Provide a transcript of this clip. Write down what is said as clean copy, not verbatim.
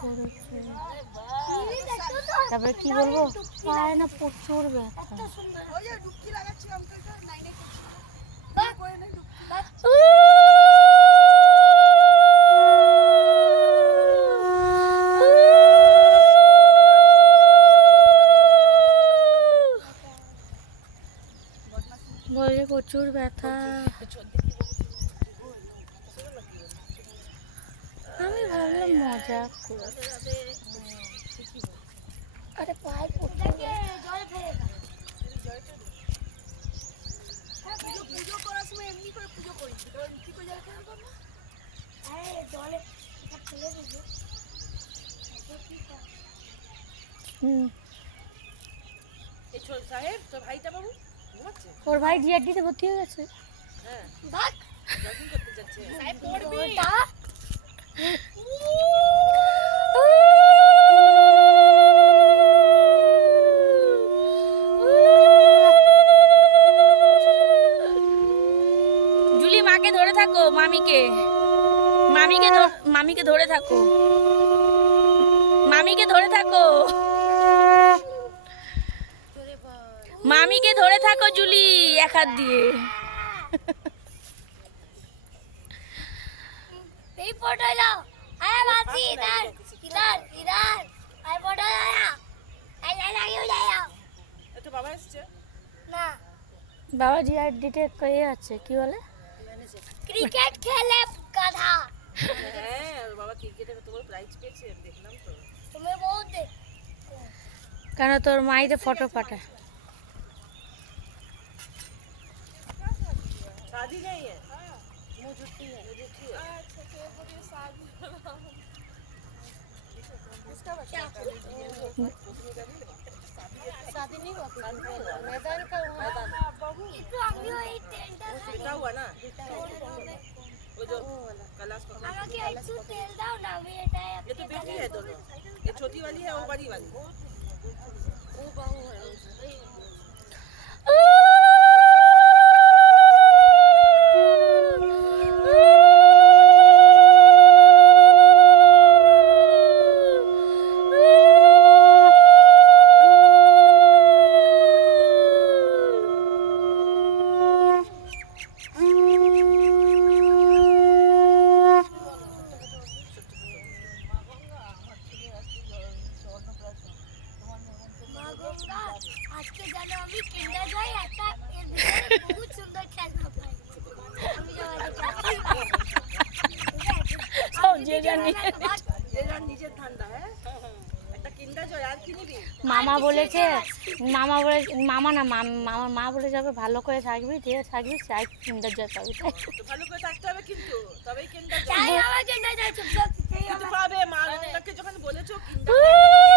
করেছে। তারপরে কি বলবো, পায় না প্রচুর ব্যথা। বলে প্রচুর ব্যথা। আমি ভাবলাম মজা করছে। আরে পায়ে পুজো করার সময় এমনি করে পুজো করি, কি করে জল খেয়ে করবো? আরে জলে ফেলে দিবি। এই ছোট সাহেব তোর ভাইটা বাবু ঘুমাচ্ছে? ওর ভাই জিআরডিতে ভর্তি হয়ে গেছে। হ্যাঁ ভাগ জগিং করতে যাচ্ছে। সাহেব পড়বি জুলি। মাকে ধরে থাকো, মামিকে মামিকে ধরে থাকো, মামিকে ধরে থাকো, মামিকে ধরে থাকো জুলি এক হাত দিয়ে। এই ফটো লাও। আয় বাসি ইধর ইধর ইধর। আয় ফটো লাও। আয় লাগিও যাও। এত বাবা এসেছে না? বাবা জিআরডিতে কই আছে কি বলে? ক্রিকেট খেলে গাধা। হ্যাঁ ওর বাবা ক্রিকেটে কতগুলো প্রাইজ পেয়েছে দেখলাম তো। তুমি বহুত দেখ কেন তোর মাইতে ফটো পাঠায়। शादी नहीं है, मुझे छुट्टी है, मुझे छुट्टी है। अच्छा तो बोलिए शादी इसका बच्चा शादी नहीं हुआ, मैदान का बहू तो अभी वही टेंडर बेटा हुआ ना, वो जो कैलाश को আমাকে একটু তেল দাও না, আমি এটা ये तो बेटी है दोनों, ये छोटी वाली है वो बड़ी वाली, वो बहू है। আজকে জানো আমি কিন্ডার জয় একটা এর ভিতরে বহুত সুন্দর খেলনা পাই। আমি সব যে জানি নিজের ধান্দা। হ্যাঁ একটা কিন্ডার জয় আর কি নিবি? মামা বলেছে, মামা না আমার মা বলে যাবে ভালো করে থাকবি, ঠিক আছে থাকবি, চাই কিন্ডার জয় পাবি। তো ভালো করে থাকতে হবে কিন্তু তবেই কিন্ডার জয়। চাই আমার কিন্ডার জয় চুপ কিন্তু পাবে। মা ওটাকে যখন বলেছো কিন্ডার